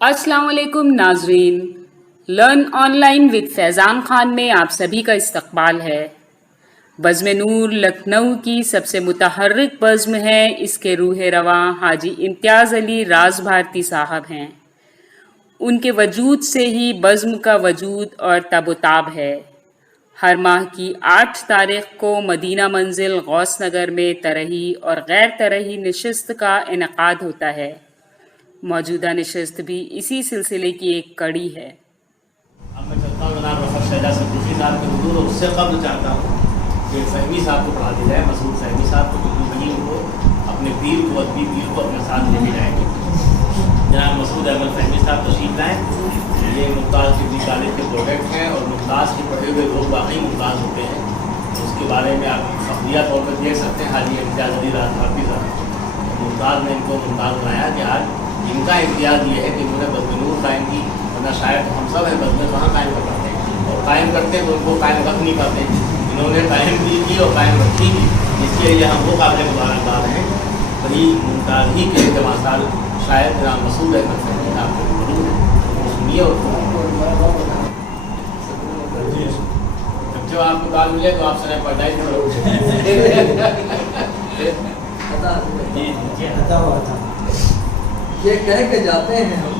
अस्सलाम वालेकुम नाजरीन, learn online with Faizan Khan में आप सभी का इस्तकबाल है। बज़्म नूर लखनऊ की सबसे मुतहर्रिक बज़्म है। इसके रूह रवां हाजी इम्तियाज़ अली राज भारती साहब हैं। उनके वजूद से ही बज़्म का वजूद और तबोताब है। हर माह की 8 तारीख़ को मदीना मंजिल गौस नगर में तरही और गैर तरही नशिस्त का इनेकाद होता है। मौजूदा नशिस्त भी इसी सिलसिले की एक कड़ी है। अब मैं चाहता हूँ जनाब रफ़त शहजाद सद्दीकी साहब के हुजूर और उससे कब्ल चाहता हूँ कि फ़हमी साहब को पढ़ा दिया जाए, मसूद फ़हमी साहब को, क्योंकि वहीं उनको अपने पीर को, अदबी पीर को अपने साथ लेके जाएंगे। जनाब मसूद अहमद फ़हमी साहब तशरीफ़ लाएँ। ये मुमताज़ डिग्री कॉलेज के प्रोडक्ट हैं और मुमताज़ के पढ़े हुए लोग वाकई मुमताज़ होते हैं। तो उसके बारे में आप फ़ख्रिया तौर पर देख सकते हैं हाजी इम्तियाज़ अली राज भारती साहब। मुमताज़ ने इनको मुमताज़ बनाया कि आज इनका इम्तियाज़ ये है कि इन्होंने बज़्म नूर कायम की, वरना शायद हम सब हैं बज़्म कहाँ कायम कर पाते हैं, और कायम करते तो उनको कायम रख नहीं पाते। इन्होंने कायम भी की और कायम रखी भी, इसके लिए हम वो काबिल मुबारकबाद हैं। वही मुमताज़ ही के तमासाल शायद जनाब मसूद अहमद फ़हमी आपको मौजूद है, सुनिए। और जब आपको बात मिले तो आप सर पैदाइश ये कह के जाते हैं हम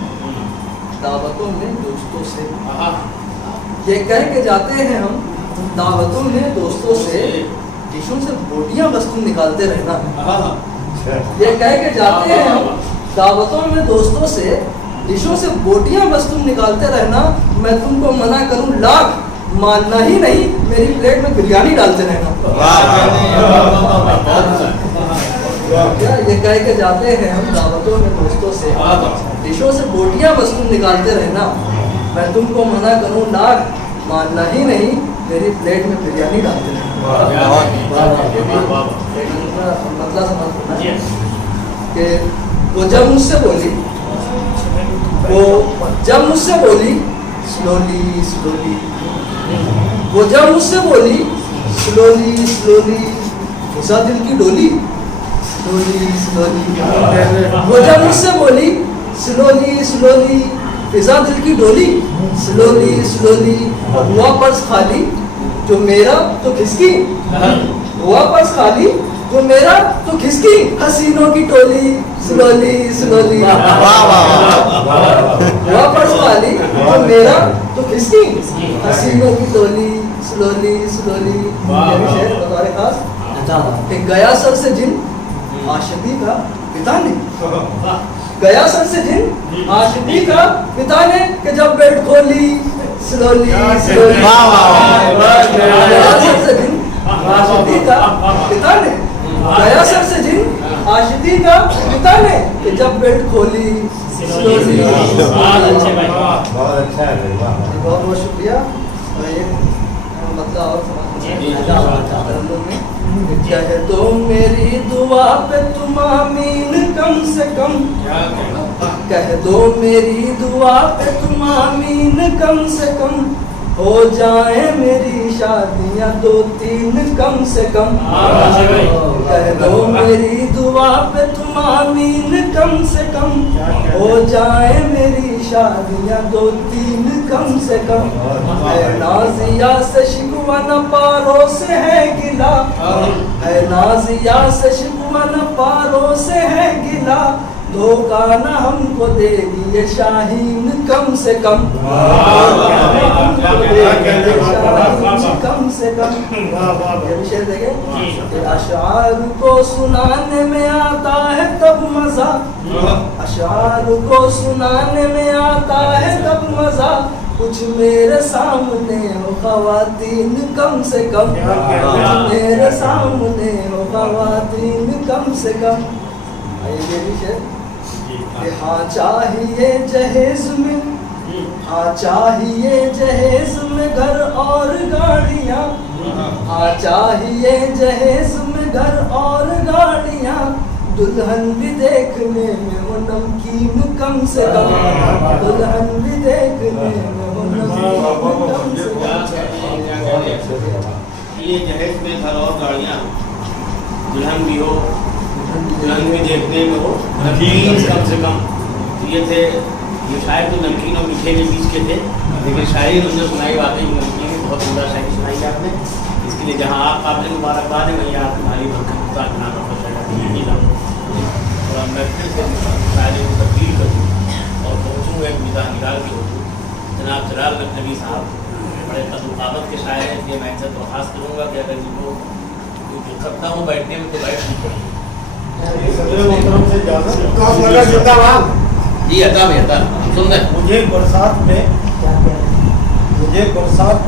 दावतों में दोस्तों से, ये कह के जाते हैं हम दावतों में दोस्तों से, डिशों से बोटियां बस तुम निकालते रहना। ये कह के जाते हैं हम दावतों में दोस्तों से, डिशों से बोटियां बस तुम निकालते रहना। मैं तुमको मना करूं लाख, मानना ही नहीं, मेरी प्लेट में बिरयानी डालते रहना। ये कह के जाते हैं हम दावतों में दोस्तों से, डिशों से बोटियां बस तुम निकालते रहना। मैं तुमको मना करूं लाख, मानना ही नहीं, मेरी प्लेट में बिरयानी डालते रहना। मतलब समझना कि वो जब मुझसे बोली, वो जब मुझसे बोली स्लोली स्लोली, वो जब मुझसे बोली स्लोली स्लोली, घुसा दिल की डोली स्लोली स्लोली। वो जब मुझसे बोली स्लोली स्लोली, फिजा दिल की डोली स्लोली स्लोली। हुआ पर्स खाली जो मेरा तो किसकी, हुआ पर्स खाली जो मेरा तो किसकी, हसीनों की टोली स्लोली स्लोली। हुआ पर्स खाली जो मेरा तो किसकी, हसीनों की टोली स्लोली स्लोली। शेर बतौर खास कि गया सर से जिन आशिकी का पिता ने, गया सर से जिन आशिकी का पिता ने, कि जब बेड खोली स्लोली स्लोली। गया सर से जिन आशिकी का पिता ने, गया सर से जिन आशिकी का पिता ने, कि जब बेड खोली स्लोली। बहुत बहुत शुक्रिया। मतलब और कह दो मेरी दुआ पे तुम आमीन कम से कम, कह दो मेरी दुआ पे तुम आमीन कम से कम, हो जाए मेरी शादियां 2-3 कम से कम। कह दो मेरी दुआ पे तुम आमीन कम से कम, हो जाए मेरी शादियां 2-3 कम से कम। है नाजिया से शिकवा न पारों से है गिला, है नाजिया से शिकवा न पारों से है गिला, धोखा न हमको देगी ये शाहीन कम से कम, कम से कम। ये विषय देखें, अशार को सुनाने में आता है तब मजा, अशार को सुनाने में आता है तब मजा, कुछ मेरे सामने हो ख़वातीन कम से कम, कुछ मेरे सामने हो ख़वातीन कम से कम। ये विषय हाँ चाहिए जहेज में, हाँ चाहिए जहेज में घर और गाड़ियाँ, हाँ चाहिए जहेज में घर और गाड़ियाँ, दुल्हन भी देखने में वो नमकीन कम से कम, दुल्हन भी देखने में वो नमकीन कम से कम। ये जहेज में घर और गाड़ियाँ, दुल्हन भी हो, दुल्हन भी देखने में हो, नमकीन कम से कम। ये थे ये शायर तो नमकीन और मीठे के बीच के थे, लेकिन शायरी उन्होंने सुनाई वाकई नमकीन, बहुत उम्दा शायरी सुनाई आपने। इसके लिए जहाँ आप काबिल मुबारकबाद है वहीं आप तुम्हारी बरकत नाम नहीं था। और अब मैं फिर से शायरी को तब्दील करूँ और पहुँचूँ एक मिजाज निकाल के होती जनाब जलाल नबी साहब बड़े कदुकाबत के शायर हैं, इसलिए मैं इनसे दरख्वास्त करूँगा कि अगर इनको सकता हूँ बैठने में तो बैठ नहीं पड़ेगी। जी अता में अता सुंदर। मुझे बरसात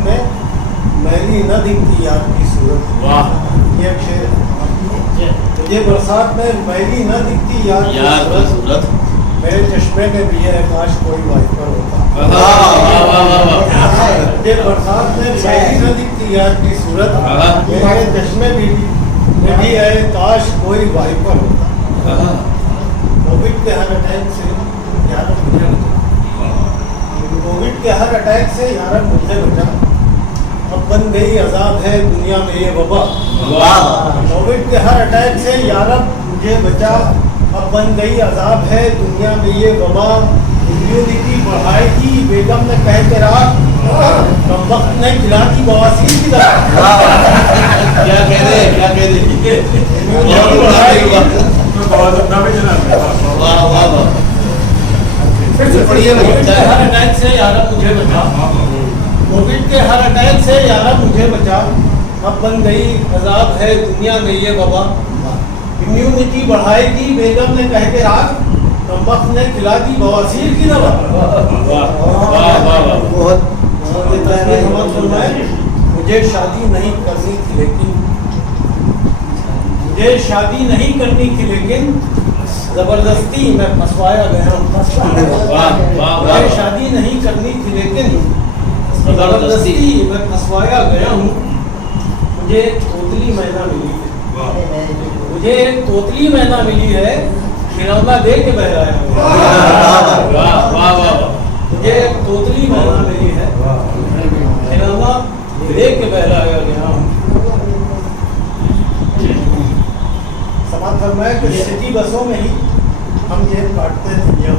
में मेरी न दिखती यार की सूरत। वाह, ये एक शेर है। मुझे बरसात में मेरी न दिखती यार की सूरत, मेरे चश्मे में भी है काश कोई वाइपर होता। मुझे बरसात में मेरी न दिखती यार की सूरत, मेरे चश्मे में भी है काश कोई वाइपर होता। कोविड के हर अटैक से यार मुझे बचा, कोविड के हर अटैक से यार मुझे बचा, अब बन गई अजाब है दुनिया में ये वबा। कोविड के हर अटैक से यार मुझे बचा, अब बन गई अजाब है दुनिया में ये वबा। इम्यूनिटी बढ़ाएगी बेगम ने कह के रात, कम वक्त ने खिलाती बवासीर की तरह। क्या कह रहे फिर से पढ़िए। हर अटैक से यार मुझे बचा, कोविड के हर अटैक से यार मुझे बचा, अब बन गई अजाब है दुनिया में ये वबा। इम्यूनिटी बढ़ाएगी बेगम ने कह के रात, कम वक्त ने खिला दी बवासीर की दवा। मुझे शादी नहीं करनी थी लेकिन जबरदस्ती मैं फंसवाया गया हूँ। मुझे शादी नहीं करनी थी लेकिन जबरदस्ती मैं फंसवाया गया हूँ। मुझे तोतली मैना मिली है, मुझे तोतली मैना मिली है, खिलौना दे के बहराया हूँ। मुझे तोतली मैना मिली है, खिलौना दे के बहराया गया हूँ। समाज फरमाया कि सिटी बसों में ही हम जेब काटते थे मियां।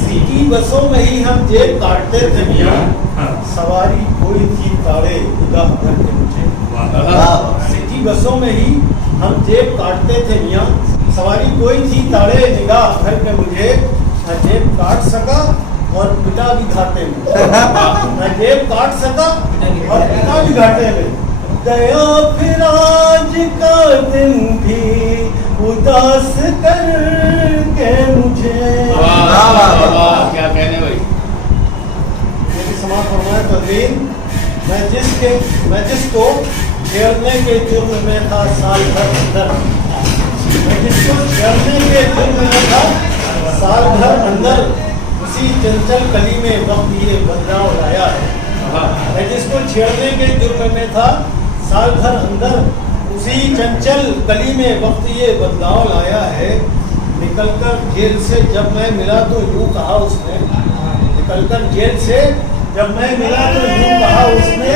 सिटी बसों में ही हम जेब काटते थे मियां, सवारी कोई थी ताड़े निगाह भर के मुझे। सिटी बसों में ही हम जेब काटते थे मियां, सवारी कोई थी ताड़े निगाह भर के मुझे। मैं जेब काट सका और पिता भी घाटे में, मैं जेब काट सका और पिता भी घाटे में। गया फिर आज का दिन भी उदास करके मुझे। क्या कहने भाई। मेरी समाज फरमाया तदरीन, मैं जिसको छेड़ने के जुर्म में था साल भर अंदर, मैं जिसको छेड़ने के जुर्म में था साल भर अंदर, उसी चंचल कली में वक्त ये बदलाव लाया है। मैं जिसको छेड़ने के जुर्म में था साल भर अंदर, उसी चंचल कली में वक्त ये बदलाव लाया है। निकलकर जेल से जब मैं मिला तो यूँ कहा उसने, निकलकर जेल से जब मैं मिला तो यूँ कहा उसने,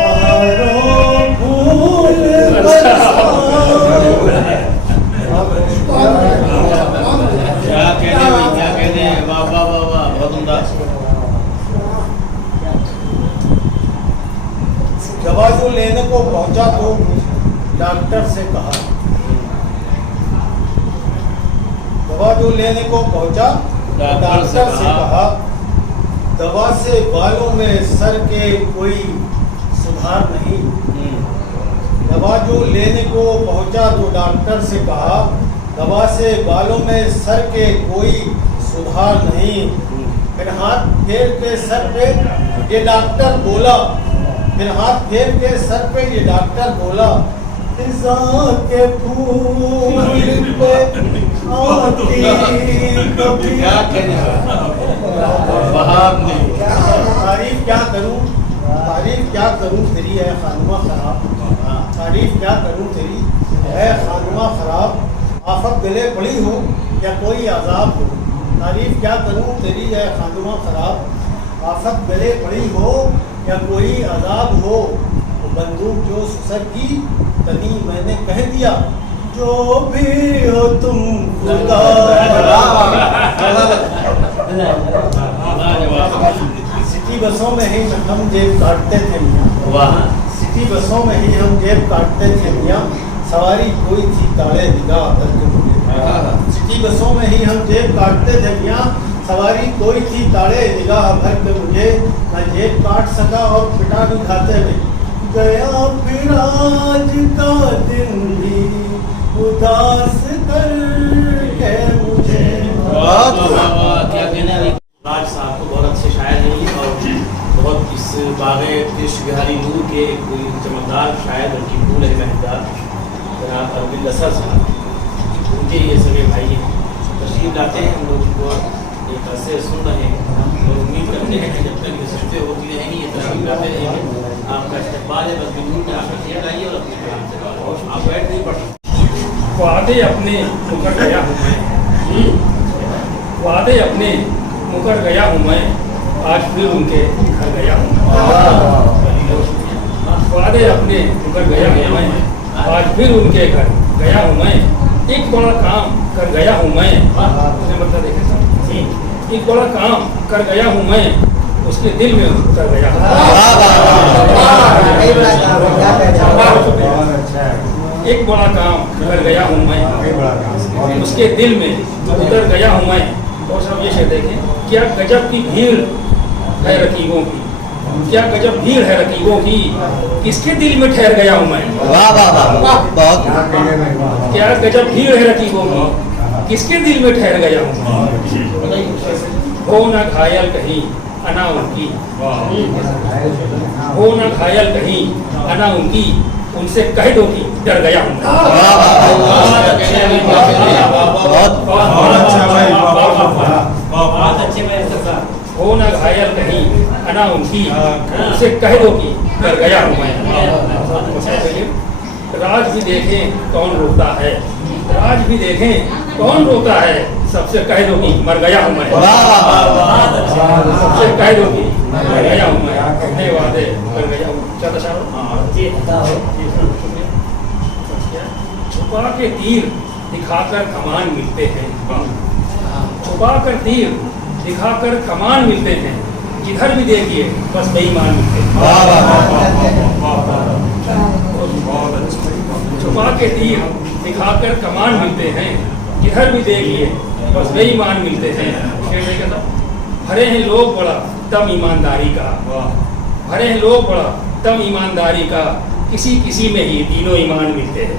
पहाड़ों फूल क्या कहने भाई, क्या कहने। वाह वाह वाह वाह, बहुत उम्दा। दवा जो लेने को पहुंचा तो डॉक्टर से कहा, दवा जो लेने को पहुंचा डॉक्टर से कहा, दवा से बालों में सर के कोई सुधार नहीं। दवा जो लेने को पहुंचा तो डॉक्टर से कहा, दवा से बालों में सर के कोई सुधार नहीं। फिर हाथ फेर के सर पे ये डॉक्टर बोला, फिर हाथ फेर के सर पे ये डॉक्टर बोला, फिजा के फूल पे आती कभी। क्या कहने वहाब नहीं। तारीफ क्या करूं, तारीफ क्या करूं तेरी है खानुमा खराब, तारीफ क्या करूं तेरी है खानुमा खराब। आफत गले पड़ी हो या कोई आज़ाब हो, तारीफ क्या करूं तेरी है खानुमा खराब। आफत गले पड़ी हो या कोई आज़ाब हो, तो बंदूक जो सुसर की तनी मैंने कह दिया, जो भी हो तुम खुदा सिटी बसों में ही हम जेब काटते थे मियाँ। वाह सिटी बसों में ही हम जेब काटते थे मियाँ, सवारी कोई थी ताले निगाह भर के मुझे। सिटी बसों में ही हम जेब काटते थे मियाँ, सवारी कोई थी ताले निगाह भर के मुझे। मैं जेब काट सका और पिटा भी खाते हुए गया, फिर आज का दिन भी उदास कर के मुझे। क्या कहना है राज साहब तो बहुत अच्छे शायर हैं ये, और बहुत इस बागे कृष्ण बिहारी नूर के कोई चमकदार शायर बल्कि फूल है महदार जनाब अरविंद असर साहब, उनके ये सभी भाई हैं, तशरीफ लाते हैं हम लोग को एक अरसे सुन रहे हैं और उम्मीद करते हैं कि जब तक ये सस्ते होती रहेंगी ये तशरीफ लाते रहेंगे। आपका इस्तेमाल है, बस बिल्कुल में आकर शेयर लाइए और अपने काम से आप बैठ नहीं पढ़ वादे अपने मुकर गया हूँ मैं, वादे अपने मुकर गया हूँ मैं, आज फिर उनके घर गया हूँ। वादे अपने मुकर गया हूँ मैं, आज फिर उनके घर गया हूँ मैं। एक बड़ा काम कर गया हूँ मैं, उसने मतलब देखे साहब, एक बड़ा काम कर गया हूँ मैं, उसके दिल में उतर गया हूँ। एक बड़ा काम कर गया हूँ मैं, उसके दिल में उतर गया हूँ मैं। और सब ये देखें, क्या गजब की भीड़ है रकीबों की, क्या गजब भीड़ है रकीबों की, किसके दिल में ठहर गया हूँ मैं। वाह वाह वाह बहुत। क्या गजब भीड़ है रकीबों की, किसके दिल में ठहर गया हूँ। हो ना घायल कहीं अना उनकी, हो ना घायल कहीं अना उनकी, उनसे कह दो कि डर गया हूँ। हो ना घायल कहीं अना उनकी, उनसे कह दो कि डर गया हूँ मैं। राज भी देखें कौन रोता है, राज भी देखें कौन रोता है, सबसे कह दो कि मर गया हूँ मैं। सबसे कह दो कि मर गया हूँ मैं, अपने वादे कर गया हूँ। छुपा के तीर दिखाकर कमान मिलते हैं, छुपा कर तीर दिखाकर कमान मिलते हैं, जिधर भी देखिए बस बेईमान मिलते हैं। छुपा के तीर दिखाकर कमान मिलते हैं, जिधर भी देखिए बस बेईमान मिलते हैं। भरे हैं लोग बड़ा दम ईमानदारी का, भरे हैं लोग बड़ा दम ईमानदारी का, किसी किसी में ही तीनों ईमान मिलते हैं,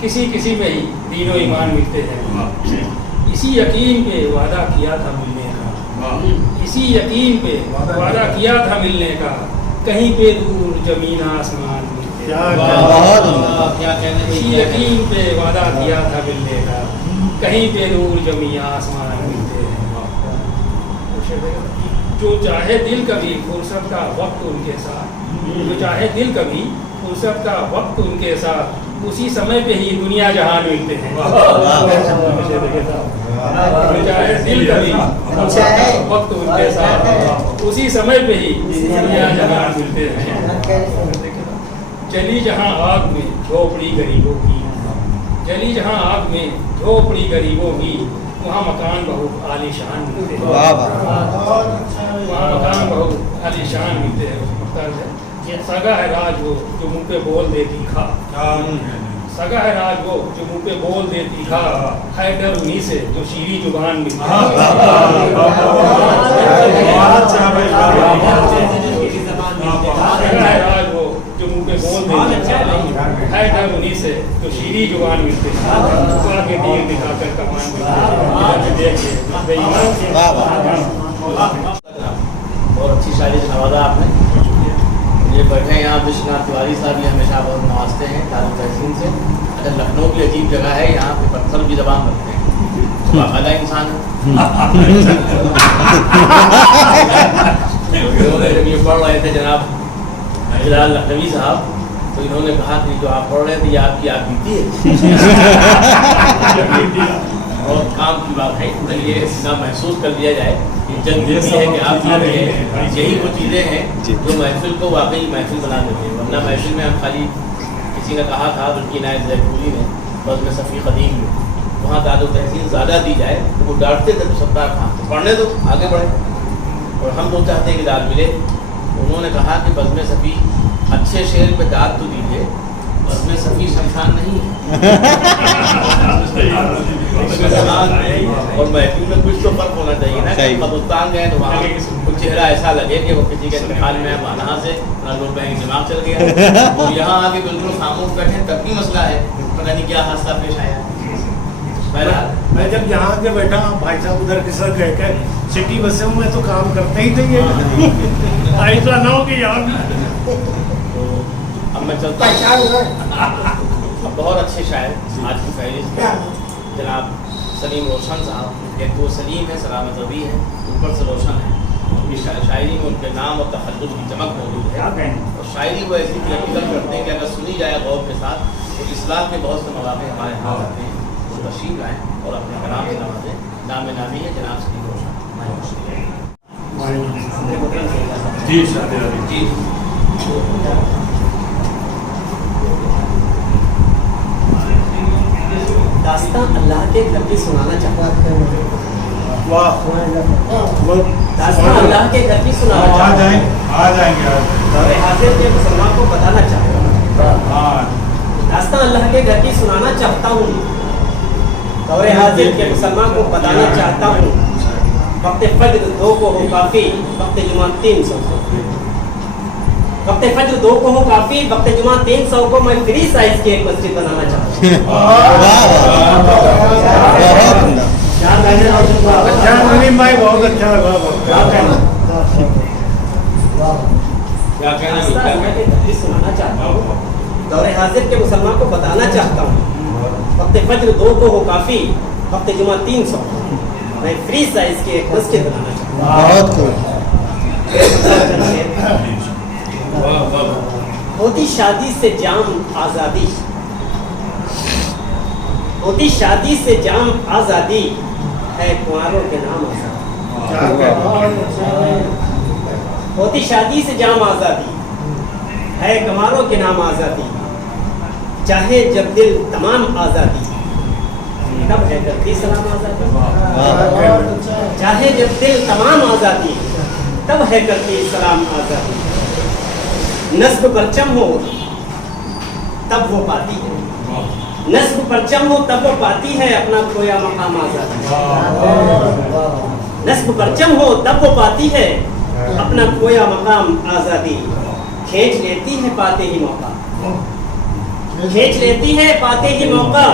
किसी किसी में ही तीनों ईमान मिलते हैं। इसी यकीन पे वादा किया था मिलने का, इसी यकीन पे वादा किया था मिलने का, कहीं पे दूर जमीन आसमान मिलते हैं। इसी यकीन पे वादा किया था मिलने का, कहीं पे दूर जमीन आसमान मिलते हैं। जो चाहे दिल कभी फुर्सत का वक्त उनके साथ, जो चाहे दिल कभी फुर्सत का वक्त उनके साथ, उसी समय पे ही दुनिया जहान मिलते हैं। जो चाहे दिल कभी फुर्सत का वक्त उनके साथ, उसी समय पे ही दुनिया जहान मिलते हैं। चली जहाँ आग में झोपड़ी गरीबों की, चली जहाँ आग में झोपड़ी गरीबों की, वहाँ मकान बहुत आलीशान मिलते हैं। वहाँ मकान बहुत आलीशान मिलते हैं। सगा है राज वो जो मुँह पे बोल दे तीखा, सगा है राज वो जो मुँह पे बोल दे तीखा, है डर उन्हीं से जो शीरी जुबान मिलती है। सगा है राज वो जो मुँह पे बोल दे तीखा, है डर उन्हीं से जो शीरी जुबान मिलते हैं। छुपा के तीर दिखाकर कमान मिलते हैं। बहुत अच्छी शायरी से नवाजा आपने। ये बैठे हैं यहाँ विश्वनाथ तिवारी साहब, ये हमेशा बहुत नवाजते हैं दारुल तहसीन से। अच्छा, लखनऊ की अजीब जगह है, यहाँ पे पत्थर की जबान रखते हैं, बाकायदा इंसान है। जब ये पढ़ रहे थे जनाब बिलाल लखनवी साहब, तो इन्होंने कहा कि जो आप पढ़ रहे थे ये आपकी आप बीती है। और काम की बात है, तो ये इतना महसूस कर लिया जाए कि जंग ये है कि आप जी रहे हैं। यही वो चीज़ें हैं जो महफिल को वाकई महफिल बना देते हैं। वरना महफिल में हम खाली किसी ने कहा था, बल्कि नायब जयपुरी ने बस में सफ़ी क़दीम में, वहाँ दारुल तहसीन ज़्यादा दी जाए तो वो डांटते थे तो सत्ता कहाँ पढ़ने दो आगे बढ़े। اور ہم تو چاہتے ہیں کہ داد ملے. انہوں نے کہا کہ بزم صفی اچھے شعر پہ داد تو دیجیے, بزم صفی شمشان نہیں ہے. اور محفل میں کچھ تو فرق ہونا چاہیے نا. کہ قبرستان گئے تو وہاں کچھ چہرہ ایسا لگے کہ وہ کسی کے انتقال میں وہاں سے نور بہن دماغ چل گیا, اور یہاں آ کے بالکل خاموش بیٹھے تب بھی مسئلہ ہے. پتہ نہیں کیا حادثہ پیش آیا. میں جب یہاں کے بیٹھا بھائی صاحب ادھر کے ساتھ گئے کہ سٹی بسوں میں تو کام کرتے ہی تھے, ایسا نہ ہو کہ یار. اب میں چلتا ہوں. اب بہت اچھے شاعر آج کی فہرست میں جناب سلیم روشن صاحب. ایک وہ سلیم ہے, سلامت ربی ہے, اوپر سے روشن ہے. ان کی شاعری میں ان کے نام اور تخلص کی چمک موجود ہے. اور شاعری وہ ایسی تھیوریٹیکل کرتے ہیں کہ اگر سنی جائے غور کے ساتھ تو اصلاح کے بہت سے مواقع ہمارے ہاں آتے ہیں. وہ تشریف لائیں اور اپنے کلام سے نوازیں. نام نامی ہے جناب سلیم روشن. جی جی داستان اللہ کے گھر کی سنانا چاہتا ہوں. واہ, داستان اللہ کے گھر کی سنانا چاہتا ہوں. آ جائیں گے. دور حاضر کے مسلمان کو بتانا چاہتا ہوں. داستان اللہ کے گھر کی سنانا چاہتا ہوں. دور حاضر کے مسلمان کو بتانا چاہتا ہوں. وقت فجر 2 کو ہو کافی, وقت جمعہ 300 کو. وقت فجر 2 کو ہو کافی, وقت جمعہ 300 کو میں فری سائز کی ایک مسجد بنانا چاہتا ہوں. بھائی بہت اچھا لگا. کیا کہنا ہے؟ سنانا چاہتا ہوں. دور حاضر کے مسلمان کو بتانا چاہتا ہوں. وقت فجر 2 کو ہو کافی, وقت جمعہ 300 کو میں فری سائز کی ایک مسجد بنانا چاہتا ہوں. ہوتی شادی سے جام آزادی, ہوتی شادی سے جام آزادی, ہے کنواروں کے نام آزادی. ہوتی شادی سے جام آزادی, ہے کنواروں کے نام آزادی. چاہے جب دل تمام آزادی, تب ہے کرتی سلام آزادی. چاہے جب دل تمام آزادی, تب ہے کرتی سلام آزادی. نصب پرچم ہو تب وہ پاتی ہے, نصب پرچم ہو تب وہ پاتی ہے اپنا کھویا مقام آزادی. نصب پرچم ہو تب وہ پاتی ہے اپنا کھویا مقام آزادی. کھینچ لیتی ہے پاتے ہی موقع, کھینچ لیتی ہے پاتے ہی موقع,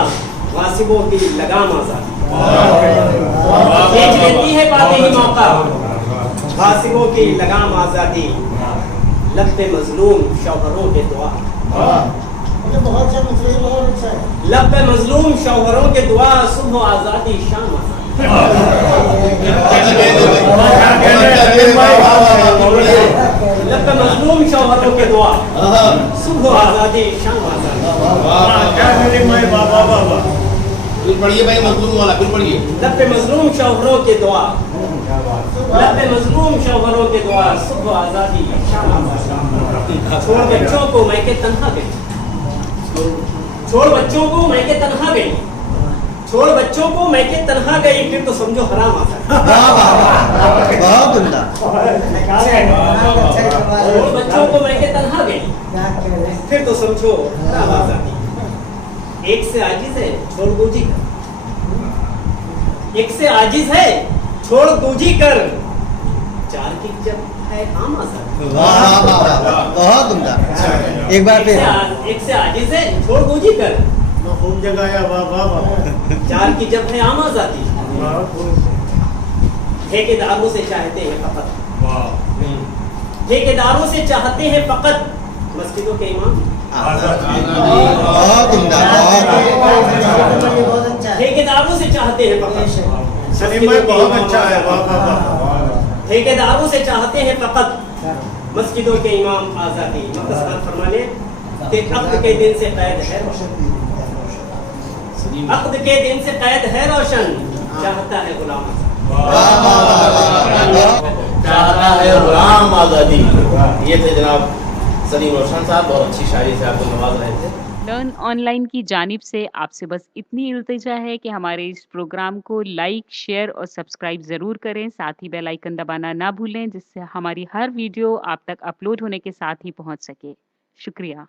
غاصبوں کی لگام آزادی. کھینچ لیتی ہے پاتے ہی موقع, غاصبوں کی لگام آزادی. لب پہ مظلوم شوہروں کے دعا, لب پہ مظلوم شوہروں کے دعا, صبح آزادی شام آزادی. لب پہ مظلوم شوہروں کے دعا, صبح آزادی شام آزادی. پڑھیے بھائی مظلوم والا, پھر پڑھیے. لب پہ مظلوم شوہروں کے دعا, لب پہ مظلوم شوہروں کے دعا, صبح آزادی شام آزادی. چھوڑ بچوں کو میں کے تنہا گئی, چھوڑ بچوں کو میں کے تنہا گئی, چھوڑ بچوں کو میں کے تنہا گئی, پھر تو سمجھو حرام آزادی. چھوڑ بچوں کو میں کے تنہا گئی, پھر تو سمجھو حرام آزادی. ایک سے عاجز ہے چھوڑ دوجی کر, ایک سے عاجز ہے چھوڑ دوجی کر, چار کی جب ہے عام آزادی. بہت عمدہ. ایک بار پھر. ایک سے عاجز ہے چھوڑ دوجی کر, خوب جگایا. چار کی جب ہے عام آزادی. ٹھیکیداروں سے چاہتے ہیں فقط, ٹھیکیداروں سے چاہتے ہیں فقط مسجدوں کے امام. بہت عمدہ. ٹھیکیداروں سے چاہتے ہیں فقط, سلیم بھائی بہت اچھا ہے. ٹھیکیداروں سے چاہتے ہیں فقط مسجدوں کے امام آزادی. مختصر فرمانے کہ عقد کے دن سے قید ہے روشن, عقد کے دن سے قید ہے روشن, چاہتا ہے غلام چاہتا ہے غلام آزادی. یہ تھے جناب سلیم روشن صاحب, بہت اچھی شاعری سے آپ کو نواز رہے تھے. लर्न ऑनलाइन की जानिब से आपसे बस इतनी इल्तिजा है कि हमारे इस प्रोग्राम को लाइक, शेयर और सब्सक्राइब ज़रूर करें। साथ ही बेल आइकन दबाना ना भूलें, जिससे हमारी हर वीडियो आप तक अपलोड होने के साथ ही पहुंच सके। शुक्रिया।